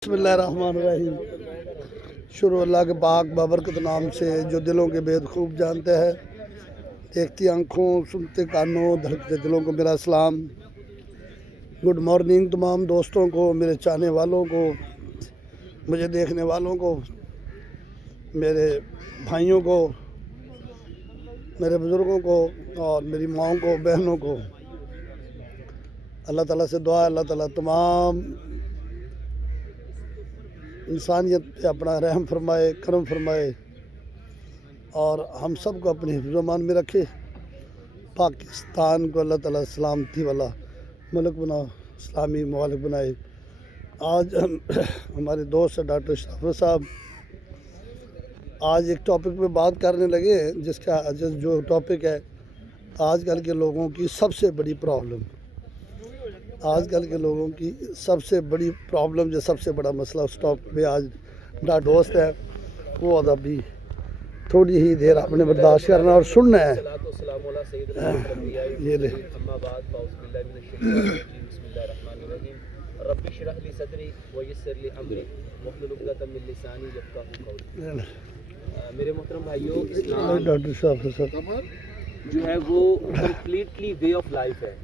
बिस्मिल्लाहिर्रहमानिर्रहीम। शुरू अल्लाह के पाक बाबरकत नाम से जो दिलों के भेद खूब जानते हैं। देखती आँखों, सुनते कानों, धड़कते दिलों को मेरा सलाम। गुड मॉर्निंग तमाम दोस्तों को, मेरे चाहने वालों को, मुझे देखने वालों को, मेरे भाइयों को, मेरे बुज़ुर्गों को और मेरी माँओं को, बहनों को। अल्लाह ताला से दुआ है अल्लाह ताला तमाम इंसानियत पे अपना रहम फरमाए, करम फरमाए और हम सब को अपने हिफ्ज़-ओ-मान में रखे। पाकिस्तान को अल्लाह ताला सलामती वाला मुल्क बनाओ, इस्लामी मुल्क बनाए। आज हमारे दोस्त है डॉक्टर शराफत साहब आज एक टॉपिक पे बात करने लगे जिसका जो टॉपिक है आजकल के लोगों की सबसे बड़ी प्रॉब्लम। आजकल के लोगों की सबसे बड़ी प्रॉब्लम, जो सबसे बड़ा मसला, उस टॉपिक पे आज डॉक्टर दोस्त है वो अभी थोड़ी ही देर आपने बर्दाश्त करना और सुनना है। ये ले मेरे मोहतरम भाइयों, इस्लाम डॉक्टर साहब जो है वो कम्प्लीटली वे ऑफ लाइफ है।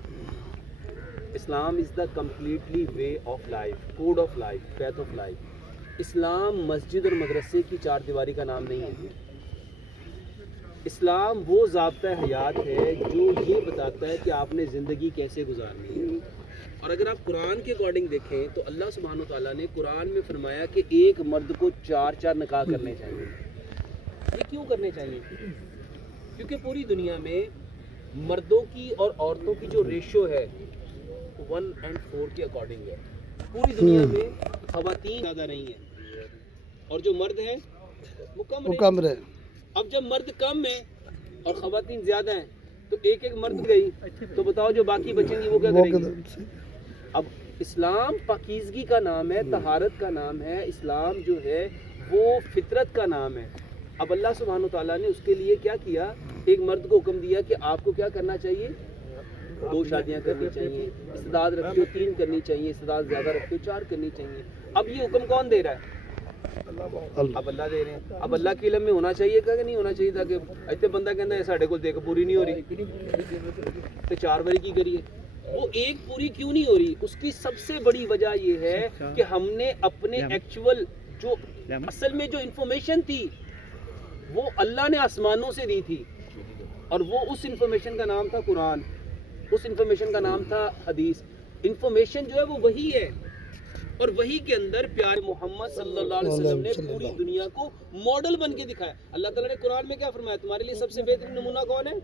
Islam is the completely way of life, code of life, path of life. इस्लाम मस्जिद और मदरसे की चार दीवारी का नाम नहीं है। इस्लाम वो ज़ाब्ता हयात है जो ये बताता है कि आपने ज़िंदगी कैसे गुजारनी है। और अगर आप कुरान के अकॉर्डिंग देखें तो अल्लाह सुब्हानो तआला ने कुरान में फरमाया कि एक मर्द को चार निकाह करने चाहिए। ये क्यों करने चाहिए? क्योंकि पूरी दुनिया में मर्दों की और औरतों की जो रेशो है 1:4 के अकॉर्डिंग है। पूरी दुनिया में ख़वातीन ज़्यादा नहीं है और जो मर्द है वो कम रहे। अब जब मर्द कम है और ख़वातीन ज़्यादा हैं तो एक मर्द गई तो बताओ जो बाकी बचेंगी वो क्या करेंगी? अब इस्लाम पाकीज़गी का नाम है, तहारत का नाम है। इस्लाम जो है वो फितरत का नाम है। अब अल्लाह सुब्हानो तआला ने उसके लिए क्या किया, एक मर्द को हुक्म दिया कि आपको क्या करना चाहिए, 2 शादियां करनी चाहिए। इस्तेदाद रखते हो 3 करनी चाहिए, इस्तेदाद ज़्यादा रखते हो 4 करनी चाहिए। अब ये हुक्म कौन दे रहा है? अब अल्लाह दे रहे हैं। अब अल्लाह के इल्म में होना चाहिए कि नहीं होना चाहिए था कि इतने बंदा कहता है साढ़े को देख पूरी नहीं हो रही तो 4 बारी की करिए। वो एक पूरी क्यों नहीं हो रही? उसकी सबसे बड़ी वजह ये है कि हमने अपने एक्चुअल जो असल में जो इंफॉर्मेशन थी वो अल्लाह ने आसमानों से दी थी और वो उस इंफॉर्मेशन का नाम था कुरान, उस इंफॉर्मेशन का नाम था हदीस। इंफॉर्मेशन जो है वो वही है और वही के अंदर प्यारे मोहम्मद सल्लल्लाहु अलैहि वसल्लम ने पूरी दुनिया को मॉडल बन के दिखाया। अल्लाह ताला ने कुरान में क्या फरमाया, तुम्हारे लिए सबसे बेहतरीन नमूना कौन है?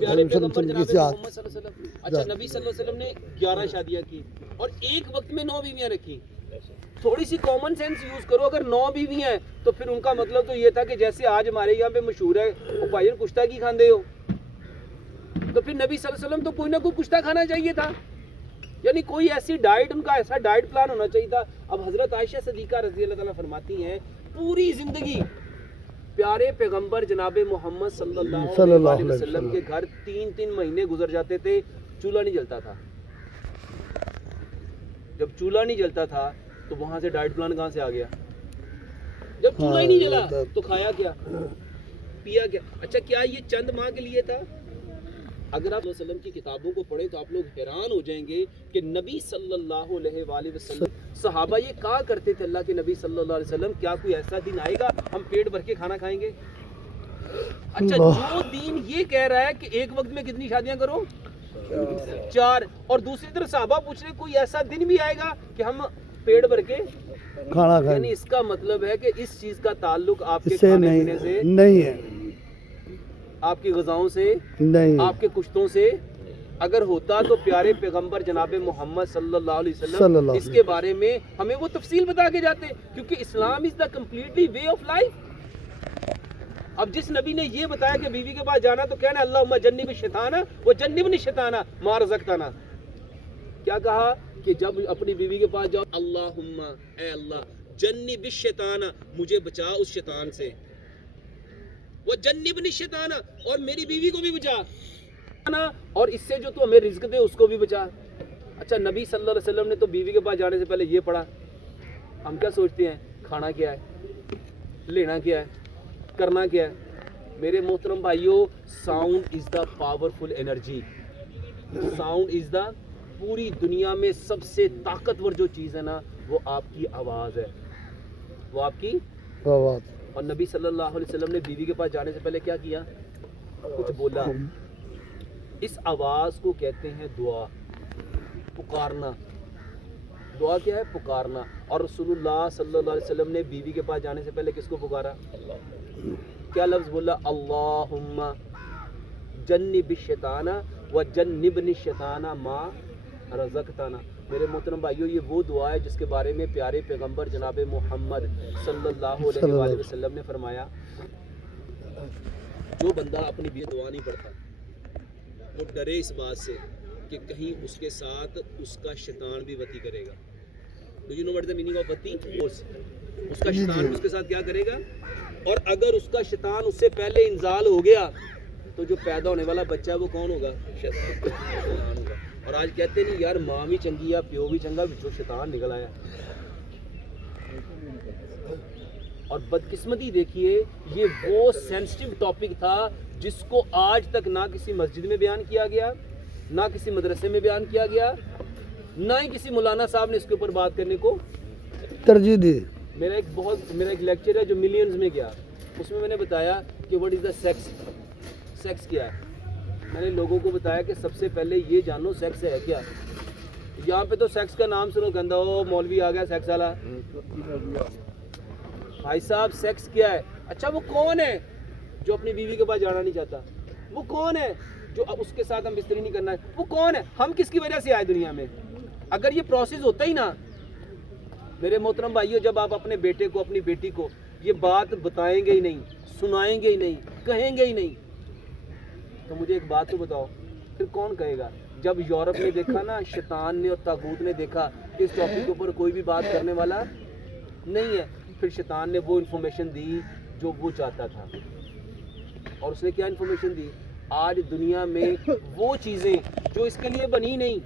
प्यारे पैगंबर जनाब मोहम्मद सल्लल्लाहु अलैहि वसल्लम। अच्छा, नबी सल्लल्लाहु अलैहि वसल्लम ने 11 शादियां की और एक वक्त में 9 बीवियां रखी। थोड़ी सी कॉमन सेंस यूज करो, अगर 9 बीवियां हैं तो फिर उनका मतलब तो ये था कि जैसे आज हमारे यहाँ पे मशहूर है भाई कुश्ता की खाते हो, तो फिर नबी सल्लल्लाहु अलैहि वसल्लम तो कोई ना कोई कुश्ता खाना चाहिए था, यानी कोई ऐसी डाइट, उनका ऐसा डाइट प्लान होना चाहिए था। अब हजरत आयशा सिद्दीका रज़ी अल्लाह ताला फरमाती हैं पूरी जिंदगी प्यारे पैगंबर जनाबे मोहम्मद सल्लल्लाहु अलैहि वसल्लम के घर 3-3 महीने गुजर जाते थे, चूल्हा नहीं जलता था। जब चूल्हा नहीं जलता था तो वहां से डाइट प्लान कहां से आ गया? जब चूल्हा ही नहीं जला तो खाया क्या, पिया क्या? अच्छा, क्या ये चंद माह के लिए था? अगर आप वसल्लम की किताबों को पढ़ें तो आप लोग हैरान हो जाएंगे कि नबी सल्लल्लाहु अलैहि वसल्लम, सहाबा ये कहा करते थे अल्लाह के नबी सल्लल्लाहु अलैहि वसल्लम, क्या कोई ऐसा दिन आएगा हम पेट भर के खाना खाएंगे? अच्छा, जो दिन ये कह रहा है कि एक वक्त में कितनी शादियां करो, 4, और दूसरी तरफ सहाबा पूछ रहे कोई ऐसा दिन भी आएगा कि हम पेट भर के खाना खाएं? यानी इसका मतलब है कि इस चीज का ताल्लुक आपके खाने पीने से नहीं है, आपकी ग़िज़ाओं से नहीं, आपके कुश्तों से। अगर होता तो प्यारे पैगंबर जनाबे मोहम्मद सल्लल्लाहु अलैहि वसल्लम इसके बारे में हमें वो तफसील बता के जाते, क्योंकि Islam is the completely way of life. अब जिस नबी ने ये बताया कि बीवी के पास जाना तो कहना अल्लाहुम्मा जन्निब शैताना व जन्निबनी शैताना मा रज़क़तना। क्या कहा कि जब अपनी बीवी के पास जाओ, अल्लाहुम्मा, ए अल्लाह, जन्निब शैताना, मुझे बचा उस शैतान से, वो जन्निबनी शैताना, और मेरी बीवी को भी बचा, और इससे जो तू हमें रिज़्क दे उसको भी बचा। अच्छा, नबी सल्लल्लाहु अलैहि वसल्लम ने तो बीवी के पास जाने से पहले ये पढ़ा, हम क्या सोचते हैं, खाना क्या है, लेना क्या है, करना क्या है। मेरे मोहतरम भाइयों, sound is the powerful energy. Sound is the, पूरी दुनिया में सबसे ताकतवर जो चीज़ है ना, वो आपकी आवाज़ है, वो आपकी। और नबी सल्लल्लाहु अलैहि वसल्लम ने बीवी के पास जाने से पहले क्या किया, कुछ बोला। इस आवाज़ को कहते हैं दुआ, पुकारना। दुआ क्या है, पुकारना। और रसूलुल्लाह सल्लल्लाहु अलैहि वसल्लम ने बीवी के पास जाने से पहले किसको पुकारा, क्या लफ्ज़ बोला, अल्लाहुम्मा जन्निबिश शैताना व जन्निबनिश शैताना मा रज़क़ताना। मेरे मोहतरम भाइयों, ये वो दुआ है जिसके बारे में प्यारे पैगंबर जनाब मोहम्मद सल्लल्लाहु अलैहि वसल्लम ने फरमाया, जो बंदा अपनी बीवी दुआ नहीं पढ़ता, वो डरे इस बात से कि कहीं उसके साथ उसका शैतान भी वती करेगा। Do you know what is the meaning of वती? उसका शैतान उसके साथ क्या करेगा। और अगर उसका शैतान उससे पहले इंजाल हो गया तो जो पैदा होने वाला बच्चा है वो कौन होगा, शैतान होगा। और आज कहते नहीं यार, माँ भी चंगी या प्यो भी चंगा, बिचो शैतान निकल आया। और बदकिस्मती देखिए, ये वो सेंसिटिव टॉपिक था जिसको आज तक ना किसी मस्जिद में बयान किया गया, ना किसी मदरसे में बयान किया गया, ना ही किसी मौलाना साहब ने इसके ऊपर बात करने को तरजीह दी। मेरा एक लेक्चर है जो मिलियंस में गया, उसमें मैंने बताया कि what is the sex, sex क्या है। मैंने लोगों को बताया कि सबसे पहले ये जानो सेक्स है क्या। यहाँ पे तो सेक्स का नाम सुनो, कहता हो मौलवी आ गया सेक्स वाला। भाई साहब, सेक्स क्या है? अच्छा, वो कौन है जो अपनी बीवी के पास जाना नहीं चाहता? वो कौन है जो अब उसके साथ हम बिस्तरी नहीं करना है? वो कौन है? हम किसकी वजह से आए दुनिया में? अगर ये प्रोसेस होता ही ना, मेरे मोहतरम भाइयों, जब आप अपने बेटे को, अपनी बेटी को ये बात बताएंगे ही नहीं, सुनाएंगे ही नहीं, कहेंगे ही नहीं, तो मुझे एक बात तो बताओ, फिर कौन कहेगा? जब यूरोप ने देखा ना, शैतान ने और तागूत ने देखा कि इस टॉपिक के ऊपर कोई भी बात करने वाला नहीं है, फिर शैतान ने वो इन्फॉर्मेशन दी जो वो चाहता था। और उसने क्या इन्फॉर्मेशन दी? आज दुनिया में वो चीज़ें जो इसके लिए बनी नहीं,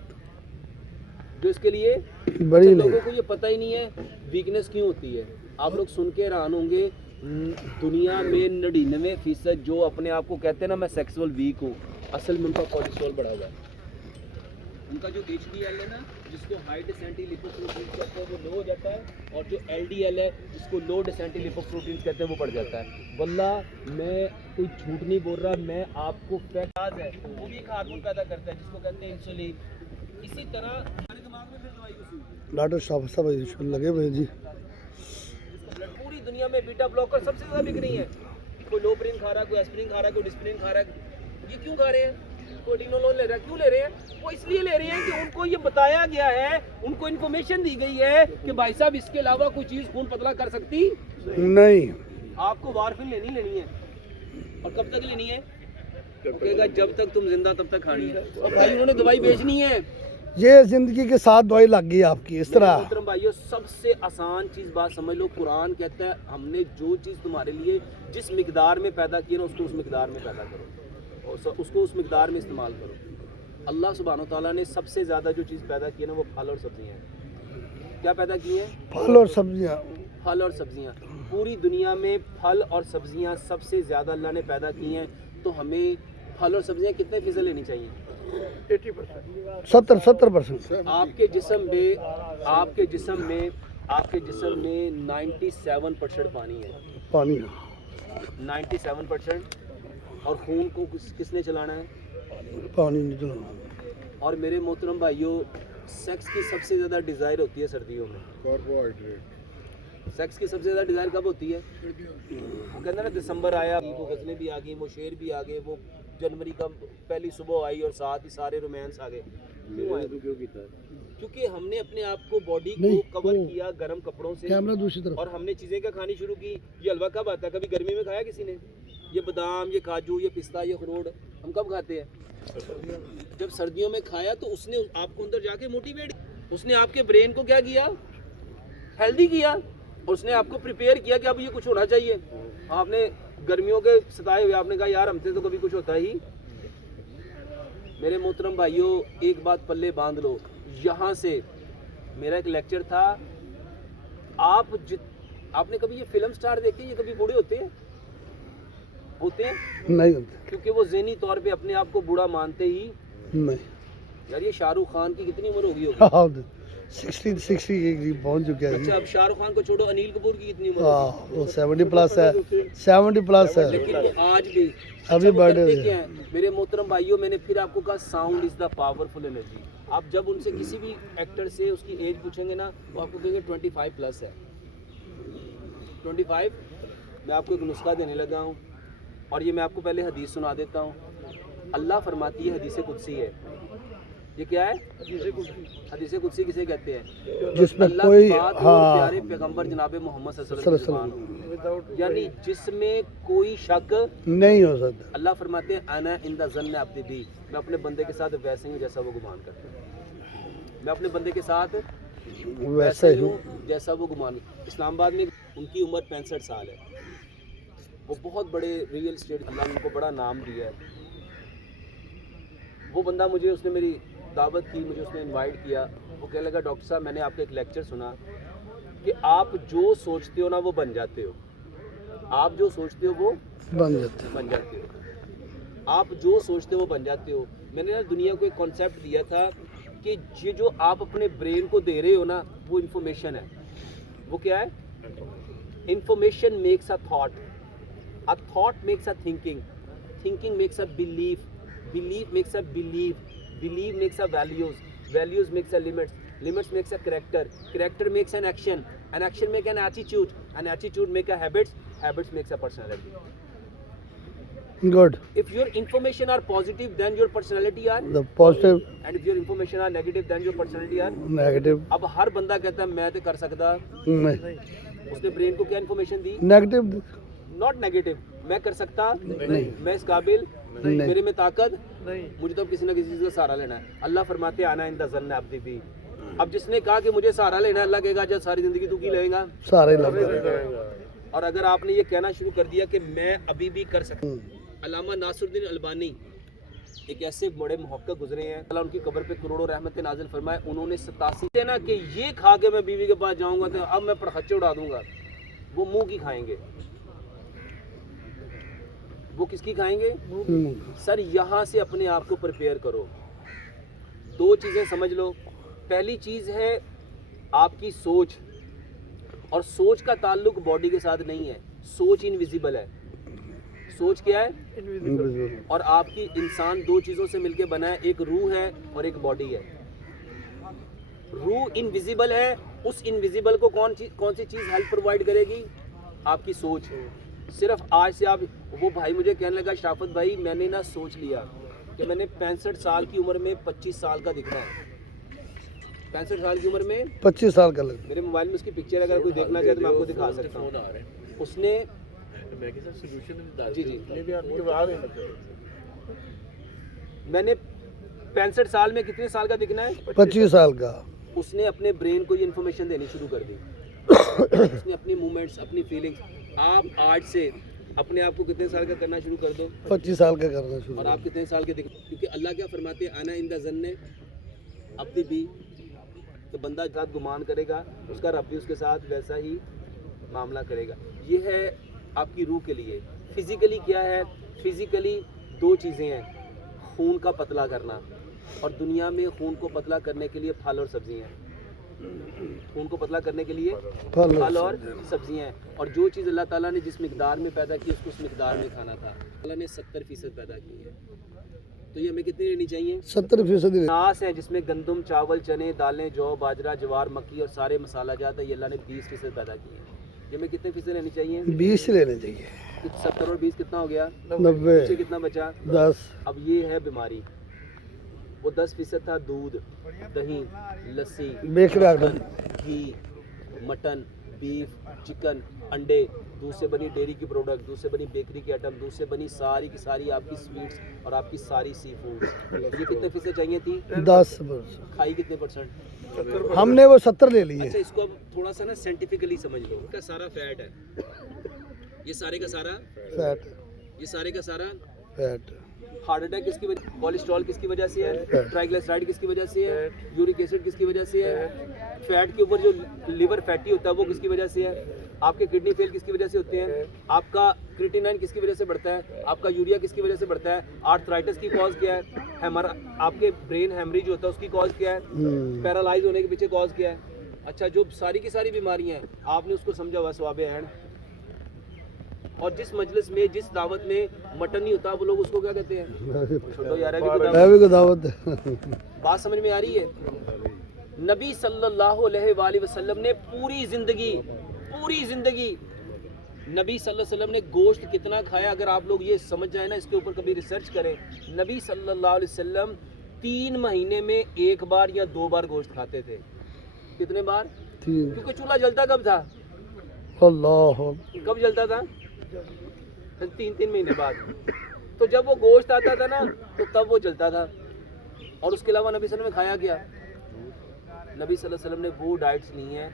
जो इसके लिए बड़ी लोगों को ये पता ही नहीं है वीकनेस क्यों होती है। आप लोग सुन के हैरान होंगे, दुनिया में 99% जो अपने आप को कहते हैं ना मैं सेक्सुअल वीक हूँ, असल में उनका कोलेस्ट्रॉल बढ़ा हुआ है। उनका जो HDL है ना, जिसको हाई डेंसिटी लिपोप्रोटीन कहते हैं, वो लो हो जाता है, और जो LDL है, जिसको लो डेंसिटी लिपोप्रोटीन कहते हैं, वो बढ़ जाता है। वल्लाह मैं कोई झूठ नहीं बोल रहा, मैं आपको फैक्ट है, वो भी एक हार्मोन पैदा करता है जिसको कहते हैं इंसुलिन। इसी तरह हमारे दिमाग में फिर दवाई उसी डॉक्टर साहब लगे हुए जी। जिसको ब्लड, पूरी दुनिया में बीटा ब्लॉकर सबसे ज़्यादा बिक रही है। कोई लोप्रिन खा रहा है, कोई एस्पिरिन खा रहा है, कोई डिस्प्रिन खा रहा है। ये क्यों खा रहे हैं? कोई डिनोलोन ले रहा है, क्यों ले रहे हैं? वो इसलिए ले रहे हैं कि उनको ये बताया गया है, उनको इन्फॉर्मेशन दी गई है कि भाई साहब इसके अलावा कोई चीज़ खून पतला कर सकती नहीं। आपको वारफिन लेनी है। और कब तक लेनी है? कहेगा जब तक तुम जिंदा तब तक खानी है। और भाई उन्होंने दवाई बेचनी है, ये जिंदगी के साथ दवाई लग गई आपकी इस तरह। मोहतरम भाइयों, सबसे आसान चीज़ बात समझ लो, कुरान कहता है हमने जो चीज़ तुम्हारे लिए जिस मिकदार में पैदा की है ना, उसको उस मिकदार में पैदा करो और उसको उस मिकदार में इस्तेमाल करो। अल्लाह सुब्हानो तआला ने सबसे ज़्यादा जो चीज़ पैदा की है ना, वो फल और सब्जियाँ हैं। क्या पैदा की हैं? फल और सब्जियाँ। फल और सब्जियाँ। पूरी दुनिया में फल और सब्जियाँ सबसे ज़्यादा अल्लाह ने पैदा की हैं। तो हमें फल और सब्जियाँ कितने फ़ीसद लेनी चाहिए? 70%। आपके जिस्म में 97% पानी है। पानी 97%। और खून को किसने चलाना है? पानी नहीं चलाना। और मेरे मोहतरम भाइयों, सेक्स की सबसे ज़्यादा डिज़ायर होती है सर्दियों में। कार्बोहाइड्रेट। सेक्स की सबसे ज़्यादा डिज़ायर कब होती है? वो कहते हैं ना, दिसंबर आया, वो गज़लें भी आ गई, वो शेर भी आ गए, वो जनवरी का पहली सुबह आई और साथ ही सारे रोमांस आ गए। क्यों आए? क्योंकि हमने अपने आप को, बॉडी को कवर किया गर्म कपड़ों से, कैमरा दूसरी तरफ। और हमने चीज़ें क्या खानी शुरू की। ये हलवा कब आता है? कभी गर्मी में खाया किसी ने? ये बादाम, ये काजू, ये पिस्ता, ये अखरोट हम कब खाते हैं? जब सर्दियों में खाया तो उसने आपको अंदर जाके मोटिवेट, उसने आपके ब्रेन को क्या किया? हेल्दी किया, और उसने आपको प्रिपेयर किया कि अब ये कुछ होना चाहिए। आपने गर्मियों के सताए हुए आपने कहा यार हमसे तो कभी कुछ होता ही। मेरे मोहतरम भाइयों, एक बात पल्ले बांध लो, यहाँ से मेरा एक लेक्चर था, आपने कभी ये फिल्म स्टार देखे, ये कभी बूढ़े होते हैं नहीं होते, क्योंकि वो ज़हनी तौर पे अपने आप को बूढ़ा मानते ही नहीं। यार ये शाहरुख खान की कितनी उम्र होगी 60 के करीब पहुंच चुके हैं। अच्छा अब शाहरुख खान को छोड़ो, अनिल कपूर की कितनी उम्र हाँ होगी? वो 70 प्लस है, 70 प्लस है लेकिन वो आज भी अभी वो बर्थडे करते है। क्या हैं? मेरे मोहतरम भाइयों, मैंने फिर आपको कहा sound is the powerful energy. आप जब उनसे किसी भी एक्टर से उसकी एज पूछेंगे ना, वो आपको कहेंगे 25 प्लस है। 25। मैं आपको एक नुस्खा देने लगा हूँ, और ये मैं आपको पहले हदीस सुना देता हूँ। अल्लाह फरमाती है, हदीस कुदसी है। ये क्या है? हदीस कुदसी किसे कहते हैं? जिसमें अल्लाह कोई की बात और हाँ प्यारे पैगंबर जनाब मोहम्मद सल्लल्लाहु अलैहि वसल्लम, यानी जिसमें कोई शक नहीं हो सकता। अल्लाह फरमाते हैं अना इन द ज़न्न अब्दी बी, मैं अपने बंदे के साथ वैसे ही हूँ जैसा वो गुमान करता है। मैं अपने बंदे के साथ वैसे ही ही हूँ जैसा वो गुमान। इस्लामाबाद में उनकी उम्र 65 साल है। वो बहुत बड़े रियल स्टेट, अल्लाह ने उनको बड़ा नाम दिया है। वो बंदा मुझे, उसने मेरी दावत की, मुझे उसने इनवाइट किया। वो कहने लगा डॉक्टर साहब मैंने आपका एक लेक्चर सुना कि आप जो सोचते हो ना वो बन जाते हो। आप जो सोचते हो वो बन जाते हैं। बन जाते हो। आप जो सोचते हो वो बन जाते हो। मैंने ना दुनिया को एक कॉन्सेप्ट दिया था कि ये जो आप अपने ब्रेन को दे रहे हो ना, वो इन्फॉर्मेशन है। वो क्या है? Information makes a thought makes a thinking makes a belief makes a believe makes a values makes a limits makes a character makes an action make an attitude make a habits makes a personality. Good. If your information are positive, then your personality are, The positive, and if your information are negative, then your personality are. negative, अब हर बंदा कहता है मैं तो कर सकता, नहीं, उसने ब्रेन को क्या information the? negative, not negative, मैं कर सकता नहीं। मैं इस काबिल नहीं। मेरे में ताकत नहीं, मुझे तो अब किसी ना किसी चीज़ का सहारा लेना है। अल्लाह फरमाते आना इन द ज़न्न अब्दी बी। अब जिसने कहा कि मुझे सहारा लेना है, अल्लाह कहेगा जब सारी ज़िंदगी तू की लेगा। सारे लग रहे और अगर आपने ये कहना शुरू कर दिया कि मैं अभी भी कर सकता। अल्लामा नासरुद्दीन अलबानी एक ऐसे बड़े मुहक्किक गुजरे हैं, अल्लाह उनकी कब्र पे करोड़ों रहमत नाजिल फरमाए। उन्होंने 87 थे ना कि ये खा के मैं बीवी के पास जाऊंगा तो अब मैं पड़खच्चे उड़ा दूंगा। वो मुंह की खाएंगे, वो किसकी खाएंगे? सर यहाँ से अपने आप को प्रिपेयर करो। दो चीज़ें समझ लो। पहली चीज़ है आपकी सोच, और सोच का ताल्लुक बॉडी के साथ नहीं है। सोच इनविजिबल है। सोच क्या है? और आपकी इंसान दो चीज़ों से मिलके बना है, एक रूह है और एक बॉडी है। रूह इनविजिबल है, उस इनविजिबल को कौन सी चीज़ हेल्प प्रोवाइड करेगी? आपकी सोच। सिर्फ आज से आप, वो भाई मुझे कहने लगा शराफत भाई मैंने ना सोच लिया कि मैंने 65 साल की उम्र में 25 साल का दिखना है। 65 साल की उम्र में 25 साल का लग मेरे मोबाइल में उसकी पिक्चर अगर कोई देखना चाहे तो मैं आपको दिखा सकता हूँ। उसने जी मैंने 65 साल में कितने साल का दिखना है? 25 साल का। उसने अपने ब्रेन को ये इन्फॉर्मेशन देनी शुरू कर दी। उसने अपनी मूवमेंट्स, अपनी फीलिंग्स। आप आज से अपने आप को कितने साल का करना शुरू कर दो? 25 साल का करना शुरू। और आप कितने साल के दिख, क्योंकि अल्लाह क्या फरमाते हैं आना इन द ज़न्न अब्दी बी। तो बंदा साथ गुमान करेगा, उसका रब भी उसके साथ वैसा ही मामला करेगा। ये है आपकी रूह के लिए। फिज़िकली क्या है? फिज़िकली दो चीज़ें हैं, खून का पतला करना, और दुनिया में खून को पतला करने के लिए फल और सब्जियाँ हैं। खून को पतला करने के लिए फल और सब्जियाँ हैं। और जो चीज़ अल्लाह ताला ने जिस मिकदार में पैदा की उसको उस मिकदार में खाना था। अल्लाह ने 70% पैदा की है, तो ये हमें कितनी लेनी चाहिए? 70%। अनाज है जिसमें गंदम, चावल, चने, दालें, जौ, बाजरा, ज्वार, मक्की और सारे मसाला जात है, ये अल्लाह ने 20% पैदा की है। ये हमें कितने फीसद लेनी चाहिए? 20 लेने चाहिए। 70 और 20 कितना हो गया? 90। पीछे कितना बचा? 10। अब ये है बीमारी। वो 10% था दूध, दही, लस्सी, घी, मटन, बीफ, चिकन, अंडे, दूध से बनी डेयरी की प्रोडक्ट, दूध से बनी बेकरी के आइटम, दूध से बनी सारी की सारी आपकी स्वीट्स और आपकी सारी सी फूड। ये कितने फीसद चाहिए थी? 10%। खाई कितने परसेंट? हमने वो 70 ले लिए। अच्छा इसको अब थोड़ा सा ना साइंटिफिकली समझ लो। इसका सारा फैट है, ये सारे का सारा फैट, ये सारे का सारा फैट। ہارٹ اٹیک کس کی وجہ، کولیسٹرول کس کی وجہ سے ہے، ٹرائیگلیسرائڈ کس کی وجہ سے ہے، یورک ایسڈ کس کی وجہ سے ہے، فیٹ کے اوپر جو لیور فیٹی ہوتا ہے وہ کس کی وجہ سے ہے، آپ کے کڈنی فیل کس کی وجہ سے ہوتے ہیں، آپ کا کریٹینائن کس کی وجہ سے بڑھتا ہے، آپ کا یوریا کس کی وجہ سے بڑھتا ہے، آرتھرائٹس کی کاز کیا ہے، ہمارا آپ کے برین ہیمریج ہوتا ہے اس کی کاز کیا ہے، پیرالائز ہونے کے پیچھے کاز کیا ہے. اچھا جو ساری کی ساری بیماریاں ہیں آپ نے اس کو سمجھا ہوا ثواب عین. اور جس مجلس میں جس دعوت میں مٹن نہیں ہوتا وہ لوگ اس کو کیا کہتے ہیں، چھوڑو یار ہے بھی دعوت ہے. بات سمجھ میں آ رہی ہے. نبی صلی اللہ علیہ وآلہ وسلم نے پوری زندگی نبی صلی اللہ علیہ وسلم نے گوشت کتنا کھایا، اگر آپ لوگ یہ سمجھ جائیں نا، اس کے اوپر کبھی ریسرچ کریں. نبی صلی اللہ علیہ وسلم 3 مہینے میں 1 بار یا 2 بار گوشت کھاتے تھے. کتنے بار؟ 3. کیونکہ چولہا جلتا کب تھا، اللہ کب جلتا تھا، 3 مہینے بعد. تو جب وہ گوشت آتا تھا نا تو تب وہ جلتا تھا. اور اس کے علاوہ نبی صلی اللہ علیہ وسلم نے کھایا کیا؟ نبی صلی اللہ علیہ وسلم نے وہ ڈائٹس لی ہیں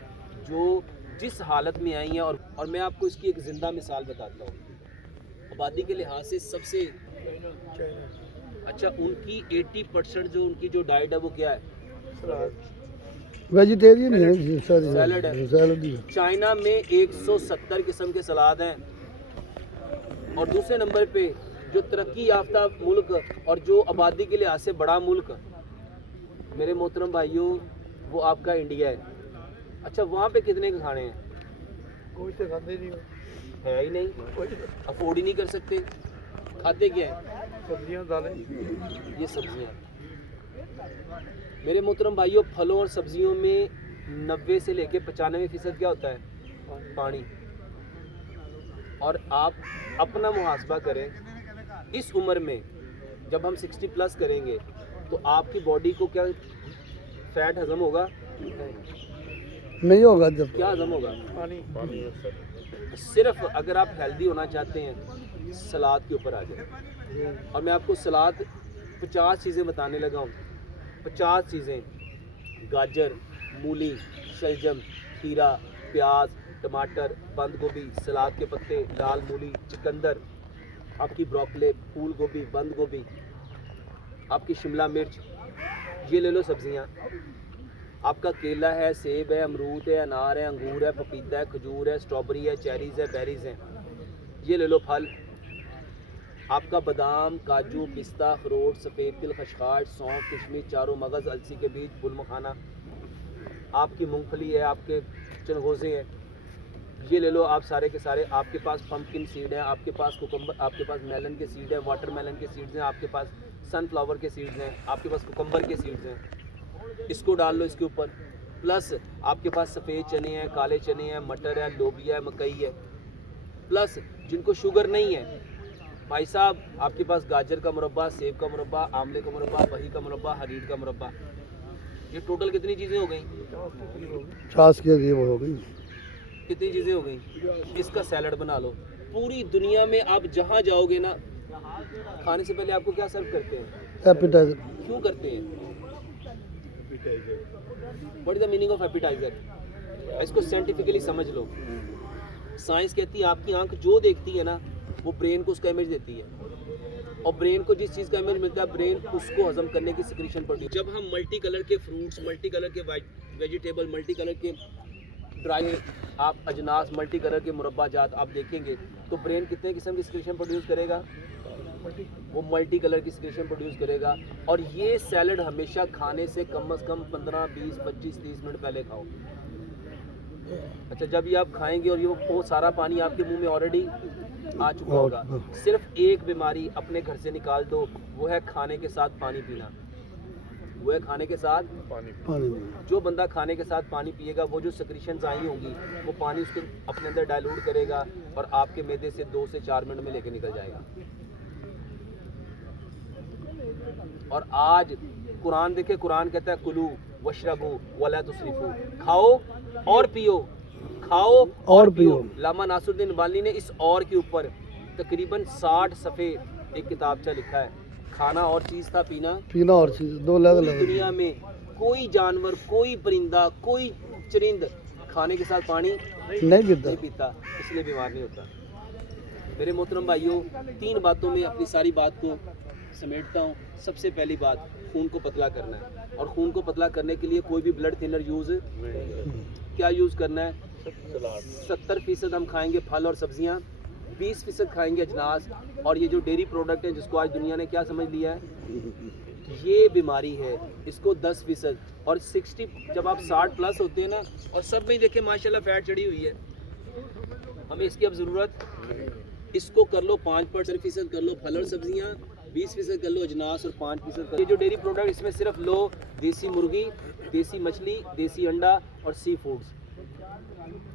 جو جس حالت میں آئی ہیں. اور میں آپ کو اس کی ایک زندہ مثال بتاتا ہوں. آبادی کے لحاظ سے سب سے اچھا ان کی 80% جو ان کی جو ڈائٹ ہے وہ کیا ہے، ویجیٹیرین ہے، سیلڈ ہے. سیلڈ. چائنا میں 170 قسم کے سلاد ہیں. اور دوسرے نمبر پہ جو ترقی یافتہ ملک اور جو آبادی کے لحاظ سے بڑا ملک میرے محترم بھائیوں وہ آپ کا انڈیا ہے. اچھا وہاں پہ کتنے کے کھانے ہیں، ہے ہی نہیں، افورڈ ہی نہیں کر سکتے. کھاتے کیا ہیں، سبزیاں دالیں. یہ سبزیاں. میرے محترم بھائیوں پھلوں اور سبزیوں میں 90 سے لے کے 95% کیا ہوتا ہے، پانی. اور آپ اپنا محاسبہ کریں اس عمر میں جب ہم 60 پلس کریں گے تو آپ کی باڈی کو کیا فیٹ ہضم ہوگا، نہیں ہوگا. جب کیا ہضم ہوگا، پانی. صرف اگر آپ ہیلدی ہونا چاہتے ہیں سلاد کے اوپر آ جائیں. اور میں آپ کو سلاد 50 چیزیں بتانے لگا ہوں. 50 چیزیں، گاجر، مولی، شلجم، کھیرا، پیاز، ٹماٹر، بند گوبھی، سلاد کے پتے، لال مولی، چکندر، آپ کی بروکلی، پھول گوبھی، بند گوبھی، آپ کی شملہ مرچ، یہ لے لو سبزیاں. آپ کا کیلا ہے، سیب ہے، امرود ہے، انار ہے، انگور ہے، پپیتا ہے، کھجور ہے، اسٹرابری ہے، چیریز ہے، بیریز ہیں. یہ لے لو پھل. آپ کا بادام، کاجو، پستہ، اخروٹ، سفید تل، خشخاش، سونف، کشمش، چاروں مغز، السی کے بیج، پھول مکھانا. آپ کی مونگ پھلی ہے، آپ کے چنگوزے ہیں، یہ لے لو آپ سارے کے سارے. آپ کے پاس پمپکن سیڈ ہے، آپ کے پاس کوکمبر، آپ کے پاس میلن کے سیڈ ہے، واٹر میلن کے سیڈز ہیں، آپ کے پاس سن فلاور کے سیڈز ہیں، آپ کے پاس کوکمبر کے سیڈز ہیں. اس کو ڈال لو اس کے اوپر. پلس آپ کے پاس سفید چنے ہیں، کالے چنے ہیں، مٹر ہے، لوبیا ہے، مکئی ہے. پلس جن کو شوگر نہیں ہے بھائی صاحب آپ کے پاس گاجر کا مربع، سیب کا مربع، آملے کا مربع، بہی کا مربع، حریر کا مربع. یہ ٹوٹل کتنی چیزیں ہو گئیں، 50 کے قریب ہو گئی. کتنی چیزیں ہو گئیں. اس کا سیلڈ بنا لو. پوری دنیا میں آپ جہاں جاؤ گے نا کھانے سے پہلے آپ کو کیا سرو کرتے ہیں، ایپیٹائزر. کیوں کرتے ہیں، what is the meaning of appetizer. اس کو سائنٹیفکلی سمجھ لو. سائنس کہتی ہے آپ کی آنکھ جو دیکھتی ہے نا وہ برین کو اس کا امیج دیتی ہے. اور برین کو جس چیز کا امیج ملتا ہے برین اس کو ہضم کرنے کی سیکریشن پڑتی ہے. جب ہم ملٹی کلر کے فروٹس، ملٹی کلر کے ویجیٹیبل، ملٹی کلر کے ڈرائی آپ اجناس، ملٹی کلر کے مربع جات آپ دیکھیں گے تو برین کتنے قسم کی سیکریشن پروڈیوس کرے گا، وہ ملٹی کلر کی سیکریشن پروڈیوس کرے گا. اور یہ سیلڈ ہمیشہ کھانے سے کم از کم 15، 20، 25، 30 منٹ پہلے کھاؤ. اچھا جب یہ آپ کھائیں گے اور یہ وہ سارا پانی آپ کے منہ میں آلریڈی آ چکا ہوگا. صرف ایک بیماری اپنے گھر سے نکال دو، وہ ہے کھانے کے ساتھ پانی پینا. وہ ہے کھانے کے ساتھ پانی. جو بندہ کھانے کے ساتھ پانی پیے گا وہ جو سیکریشنز آئی ہوں گی وہ پانی اس کے اپنے اندر ڈائلوٹ کرے گا اور آپ کے معدے سے 2 سے 4 منٹ میں لے کے نکل جائے گا. اور آج قرآن دیکھے، قرآن کہتا ہے کلو وشربو ولا تسرفو، کھاؤ اور پیو، کھاؤ اور پیو. علامہ ناصر الدین البانی نے اس اور کے اوپر تقریباً 60 صفحے ایک کتابچہ لکھا ہے. کھانا اور چیز تھا، پینا اور چیز، 2 لیول. دنیا میں کوئی جانور، کوئی پرندہ، کوئی چرند کھانے کے ساتھ پانی نہیں پیتا، اس لیے بیمار نہیں ہوتا. میرے محترم بھائیوں 3 باتوں میں اپنی ساری بات کو سمیٹتا ہوں. سب سے پہلی بات خون کو پتلا کرنا ہے, اور خون کو پتلا کرنے کے لیے کوئی بھی بلڈ تھنر یوز کیا یوز کرنا ہے؟ 70% ہم کھائیں گے پھل اور سبزیاں, 20% کھائیں گے اجناس, اور یہ جو ڈیری پروڈکٹ ہے جس کو آج دنیا نے کیا سمجھ لیا ہے یہ بیماری ہے, اس کو 10%. اور 60 جب آپ 60 پلس ہوتے ہیں نا, اور سب میں دیکھیں ماشاءاللہ فیٹ چڑھی ہوئی ہے, ہمیں اس کی اب ضرورت, اس کو کر لو 5% کر لو پھل اور سبزیاں, 20% کر لو اجناس, اور 5% کر لو یہ جو ڈیری پروڈکٹ, اس میں صرف لو دیسی مرغی, دیسی مچھلی, دیسی انڈا اور سی فوڈز.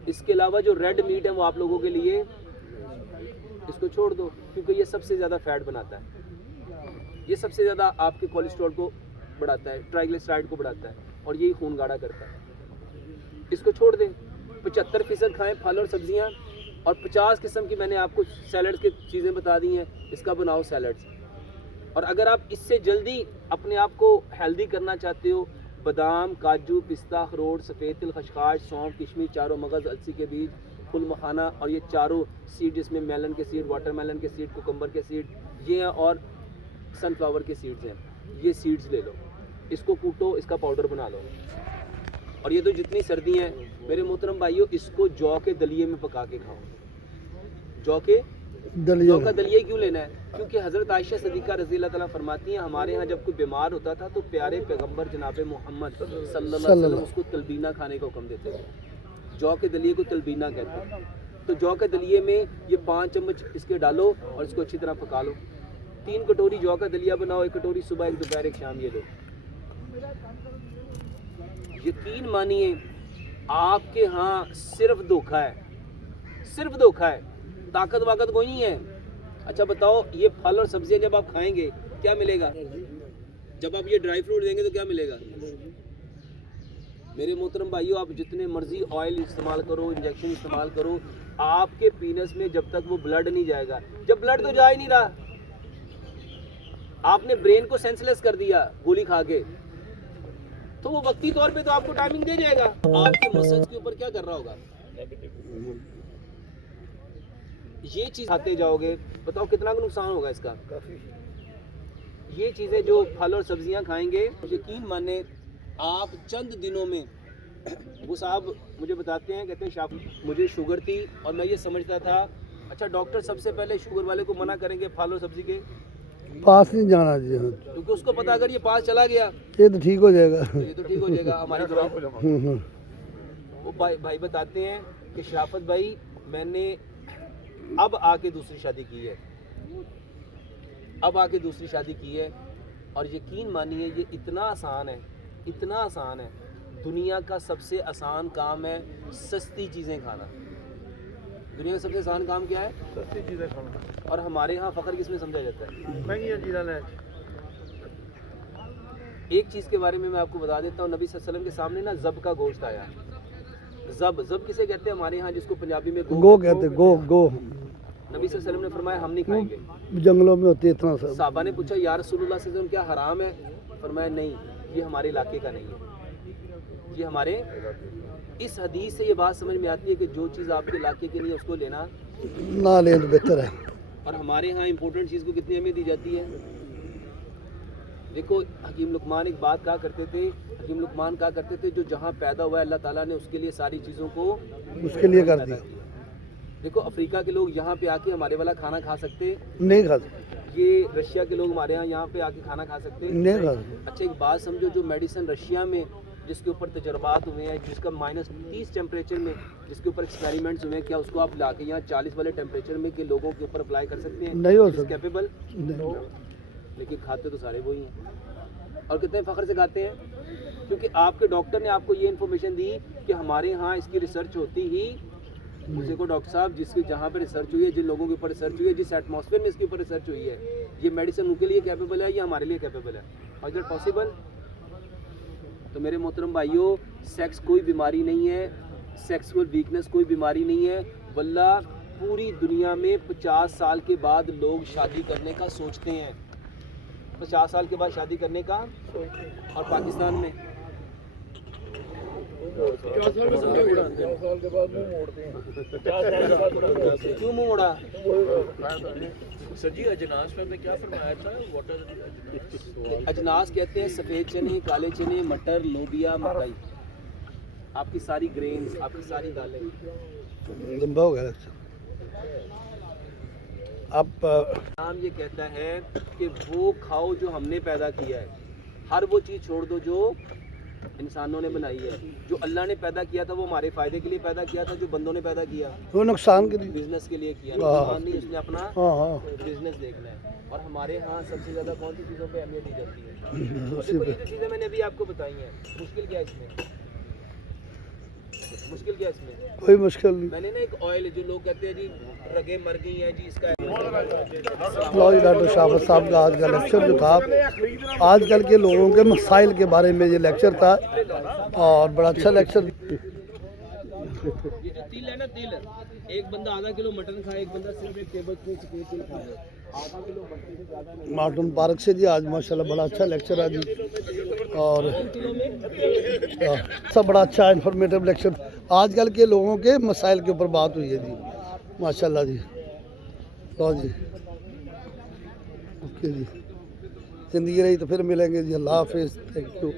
اس کے علاوہ جو ریڈ میٹ ہے وہ آپ لوگوں کے لیے اس کو چھوڑ دو, کیونکہ یہ سب سے زیادہ فیٹ بناتا ہے, یہ سب سے زیادہ آپ کے کولیسٹرول کو بڑھاتا ہے, ٹرائیگلیسرائڈ کو بڑھاتا ہے, اور یہی خون گاڑھا کرتا ہے. اس کو چھوڑ دیں, 75% کھائیں پھل اور سبزیاں, اور 50 قسم کی میں نے آپ کو سیلڈ کی چیزیں بتا دی ہیں, اس کا بناؤ سیلڈز. اور اگر آپ اس سے جلدی اپنے آپ کو ہیلدی کرنا چاہتے ہو, بادام, کاجو, پستہ, اخروٹ, سفید تل, خشخاش, سونف, کشمش, چاروں مغز, السی کے بیج, پھل مکھانا, اور یہ چاروں سیڈ جس میں میلن کے سیڈ, واٹر میلن کے سیڈ, کوکمبر کے سیڈ یہ ہیں, اور سن فلاور کے سیڈز ہیں, یہ سیڈز لے لو, اس کو کوٹو, اس کا پاؤڈر بنا لو. اور یہ تو جتنی سردی ہیں میرے محترم بھائیوں, اس کو جو کے دلیے میں پکا کے کھاؤ. جو کا دلیہ کیوں لینا ہے؟ کیونکہ حضرت عائشہ صدیقہ رضی اللہ تعالیٰ فرماتی ہیں ہمارے ہاں جب کوئی بیمار ہوتا تھا تو پیارے پیغمبر جناب محمد صلی اللہ علیہ وسلم اس کو تلبینہ کھانے کا حکم دیتے تھے. جو کے دلیے کو تلبینہ کہتے ہیں. تو جو کے دلیے میں یہ 5 چمچ اس کے ڈالو, اور اس کو اچھی طرح پکا لو. 3 کٹوری جو کا دلیہ بناؤ, 1 کٹوری صبح, 1 دوپہر, 1 شام, یہ لو. یقین مانیے آپ کے ہاں صرف دھوکہ ہے, صرف دھوکہ ہے, طاقت واقت کوئی نہیں ہے. اچھا بتاؤ, یہ پھل اور سبزیاں جب آپ کھائیں گے کیا ملے گا؟ جب آپ یہ ڈرائی فروٹ دیں گے تو کیا ملے گا؟ میرے محترم بھائیو, آپ جتنے مرضی آئل استعمال کرو, انجیکشن استعمال کرو, آپ کے پینس میں جب تک وہ بلڈ نہیں جائے گا, جب بلڈ تو جا ہی نہیں رہا, آپ نے برین کو سینس لیس کر دیا گولی کھا کے, تو وہ وقتی طور پہ تو آپ کو ٹائمنگ دے جائے گا, آپ کے مسلز کے اوپر کیا کر رہا ہوگا. یہ چیز کھاتے جاؤ گے, بتاؤ کتنا نقصان ہوگا اس کا. یہ چیزیں جو پھل اور سبزیاں کھائیں گے, یقین مانے آپ چند دنوں میں, وہ صاحب مجھے بتاتے ہیں, کہتے ہیں شاپ مجھے شوگر تھی اور میں یہ سمجھتا تھا اچھا ڈاکٹر سب سے پہلے شوگر والے کو منع کریں گے پھل اور سبزی کے پاس نہیں جانا جی, کیونکہ اس کو پتا اگر یہ پاس چلا گیا یہ تو ٹھیک ہو جائے گا, یہ تو ٹھیک ہو جائے گا. ہماری وہ بھائی بتاتے ہیں کہ شرافت بھائی میں نے اب آ کے دوسری شادی کی ہے, اب آ کے دوسری شادی کی ہے, اور یقین مانیے یہ اتنا آسان ہے, اتنا آسان ہے, دنیا کا سب سے آسان کام ہے سستی چیزیں کھانا. دنیا کا سب سے آسان کام کیا ہے؟ سستی چیزیں کھانا. اور ہمارے ہاں فخر کس میں سمجھا جاتا ہے؟ مہنگی چیزیں لیں. ایک چیز کے بارے میں آپ کو بتا دیتا ہوں, نبی صلی اللہ علیہ وسلم کے سامنے نا زب کا گوشت آیا. زب کسے کہتے ہیں ہمارے ہاں, جس کو پنجابی میں گو کہتے, گو. نبی صلی اللہ علیہ وسلم نے فرمایا ہم نہیں کھائیں گے. جنگلوں میں ہوتی ہے اتنا سا. صحابہ نے پوچھا یا رسول اللہ صلی اللہ علیہ وسلم کیا حرام ہے؟ فرمایا نہیں, یہ ہمارے علاقے کا نہیں ہے, یہ ہمارے. اس حدیث سے یہ بات سمجھ میں آتی ہے کہ جو چیز آپ کے علاقے کی نہیں ہے اس کو لینا نہ لیں تو بہتر ہے. اور ہمارے ہاں امپورٹنٹ چیز کو کتنی اہمیت دی جاتی ہے. دیکھو حکیم لقمان ایک بات کہا کرتے تھے, حکیم لقمان کہا کرتے تھے جو جہاں پیدا ہوا ہے اللہ تعالیٰ نے اس کے لیے ساری چیزوں کو اس کے لیے کر دیا. دیکھو افریقہ کے لوگ یہاں پہ آ کے ہمارے والا کھانا کھا سکتے نہیں کھا سکتے, یہ رشیا کے لوگ ہمارے یہاں پہ آ کے کھانا کھا سکتے نہیں کھا سکتے. اچھا ایک بات سمجھو, جو میڈیسن رشیا میں جس کے اوپر تجربات ہوئے ہیں, جس کا -30 ٹیمپریچر میں جس کے اوپر ایکسپیریمنٹس ہوئے ہیں, کیا اس کو آپ لا کے یہاں 40 والے ٹیمپریچر میں کے لوگوں کے اوپر اپلائی کر سکتے ہیں؟ نہیں ہو سکتا. کیپیبل نہیں. لیکن کھاتے تو سارے وہی ہیں, اور کتنے فخر سے کھاتے ہیں, کیونکہ آپ کے ڈاکٹر نے آپ کو یہ انفارمیشن دی کہ ہمارے ہاں اس کی ریسرچ ہوتی ہی. مجھے کو ڈاکٹر صاحب جس کی جہاں پہ ریسرچ ہوئی ہے, جن لوگوں کے اوپر ریسرچ ہوئی ہے, جس ایٹماسفیئر میں اس کے اوپر ریسرچ ہوئی ہے, یہ میڈیسن ان کے لیے کیپیبل ہے یا ہمارے لیے کیپیبل ہے؟ Is it possible? تو میرے محترم بھائیوں, سیکس کوئی بیماری نہیں ہے, سیکسول ویکنس کوئی بیماری نہیں ہے. واللہ پوری دنیا میں 50 سال کے بعد لوگ شادی کرنے کا سوچتے ہیں, 50 سال کے بعد شادی کرنے کا, اور پاکستان میں 50 سال کے بعد منہ موڑتے ہیں. کیوں منہ موڑا؟ सर जी अजनास में आपने क्या फरमाया था व्हाट आर अजनास कहते हैं सफ़ेद चने, काले चने, मटर, लोबिया, मकई, आपकी सारी ग्रेन्स, आपकी सारी दालें। लंबा हो गया लेक्चर। आप इस्लाम ये कहता है कि वो खाओ जो हमने पैदा किया है, हर वो चीज़ छोड़ दो जो इंसानों ने बनाई है। जो अल्लाह ने पैदा किया था वो हमारे फ़ायदे के लिए पैदा किया था, जो बंदों ने पैदा किया वो नुकसान के लिए। बिजनेस के लिए किया। हाँ। नुकसान नहीं, उसने अपना हाँ हाँ बिजनेस देखना है। और हमारे यहाँ सबसे ज़्यादा कौन सी चीज़ों पे अहमियत दी जाती है? उसी देखो पे ये जो चीज़ें मैंने अभी आपको बताई हैं, मुश्किल क्या है इसमें? मुश्किल क्या है इसमें? कोई मुश्किल नहीं। मैंने ना एक ऑयल, जो लोग कहते हैं जी रगें मर गई हैं जी, इसका लो जी, डॉक्टर शाबाश साहब का आज का लेक्चर जो था, आजकल के लोगों के मसाइल के बारे में ये लेक्चर था और बड़ा अच्छा लेक्चर। ये जो तिल है ना, तिल, एक बंदा आधा किलो मटन खाए, एक बंदा सिर्फ एक टेबल स्पून सफेद तिल खाए, आधा किलो मटन से ज़्यादा नहीं। मार्टन पार्क से जी आज माशाल्लाह बड़ा अच्छा लेक्चर है जी, और किलो में सब बड़ा अच्छा इन्फॉर्मेटिव लेक्चर। आजकल के लोगों के मसाइल के ऊपर बात हुई है जी, माशाल्लाह जी। लो जी, ओके जी, ज़िंदगी रही तो फिर मिलेंगे जी। अल्लाह हाफिज़, थैंक यू।